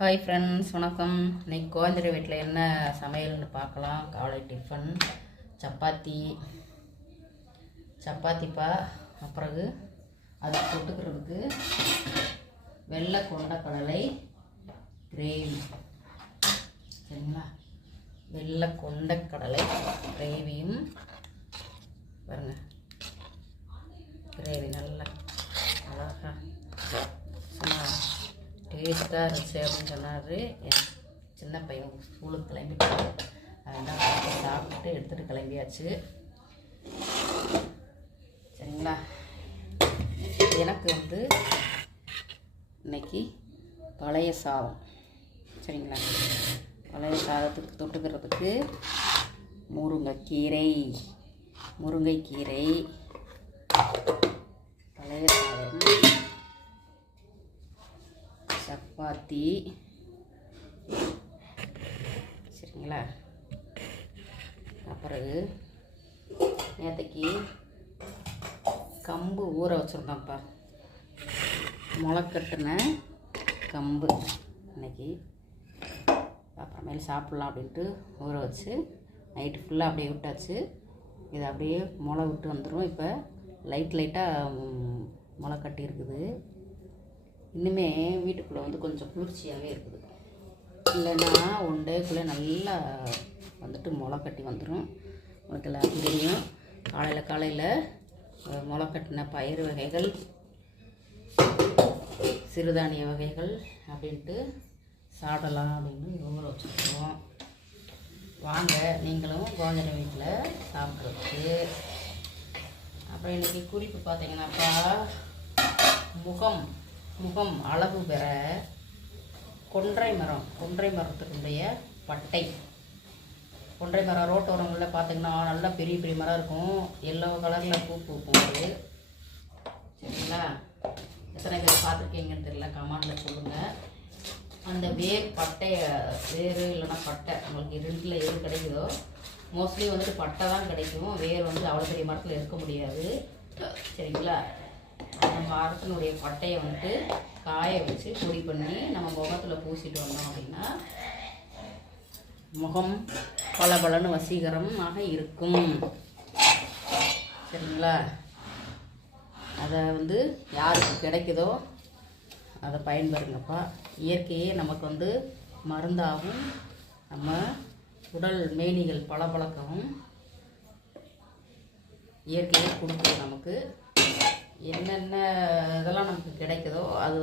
Hi friends, வணக்கம். இன்றைக்கி கோயந்தரி வீட்டில் என்ன சமையல்னு பார்க்கலாம். காலை டிஃபன் சப்பாத்திப்பா. அப்புறம் அது தொட்டுக்கிறதுக்கு வெள்ளை கொண்டக்கடலை கிரேவி. சரிங்களா? வெள்ளை கொண்டக்கடலை கிரேவியும் பாருங்கள். கிரேவி நல்லா அழகா சும்மா டேஸ்ட்டாக இருந்துச்சு அப்படின்னு சொன்னார் என் சின்ன பையன். ஸ்கூலுக்கு கிளம்பிட்டு அதெல்லாம் சாப்பிட்டு எடுத்துகிட்டு கிளம்பியாச்சு. சரிங்களா? எனக்கு இன்னைக்கு பழைய சாதம். சரிங்களா? பழைய சாதத்துக்கு தொட்டுக்கிறதுக்கு முருங்கைக்கீரை பழைய சாதம், சப்பாத்தி. சரிங்களா? அப்புறம் நேற்றுக்கு கம்பு ஊற வச்சுருந்தோம்ப்பா. முளைக்கட்டின கம்பு இன்னைக்கு அப்புறமேல் சாப்பிட்லாம் அப்படின்ட்டு ஊற வச்சு நைட்டு ஃபுல்லாக அப்படியே விட்டாச்சு. இது அப்படியே முளை விட்டு வந்துடும். இப்போ லைட்டாக முளை கட்டி இருக்குது. இன்னுமே வீட்டுக்குள்ளே கொஞ்சம் குளிர்ச்சியாகவே இருக்குது. இல்லைன்னா ஒன் டேக்குள்ளே நல்லா முளை கட்டி வந்துடும். உங்களுக்கு எல்லாருக்கும் தெரியும். காலையில் முளை கட்டின பயிறு வகைகள், சிறுதானிய வகைகள் அப்படின்ட்டு சாப்பிடலாம் அப்படின்னு ஊற வச்சுருக்கோம். வாங்க நீங்களும் கோஞ்சரி வீட்டில் சாப்பிட்றதுக்கு. அப்புறம் இன்றைக்கி குறிப்பு பார்த்தீங்கன்னாப்பா, முகம் அழகு பெற கொன்றை மரத்துக்குடைய பட்டை. கொன்றை மரம் ரோட்டோரங்களில் பார்த்திங்கன்னா நல்லா பெரிய மரம் இருக்கும். எல்லோ கலரில் பூ பூக்கும். சரிங்களா? எத்தனை பேர் பார்த்துருக்கீங்கன்னு தெரியல, கமெண்டில் சொல்லுங்கள். அந்த வேர் இல்லைன்னா பட்டை உங்களுக்கு ரெண்டில் எது கிடைக்குதோ, மோஸ்ட்லி பட்டை தான் கிடைக்கும். வேர் அவ்வளோ பெரிய மரத்தில் இருக்க முடியாது. சரிங்களா? அந்த மரத்தினுடைய பட்டையை காய வச்சு பொடி பண்ணி நம்ம முகத்தில் பூசிட்டு வந்தோம் அப்படின்னா முகம் பளபளன்னு வசீகரமாக இருக்கும். சரிங்களா? அதை யாருக்கு கிடைக்குதோ அதை பயன்படுங்கப்பா. இயற்கையே நமக்கு மருந்தாகவும் நம்ம உடல் மேனிகள் பளபளக்கவும் இயற்கையே கொடுக்குது. நமக்கு என்னென்ன இதெல்லாம் நமக்கு கிடைக்குதோ அது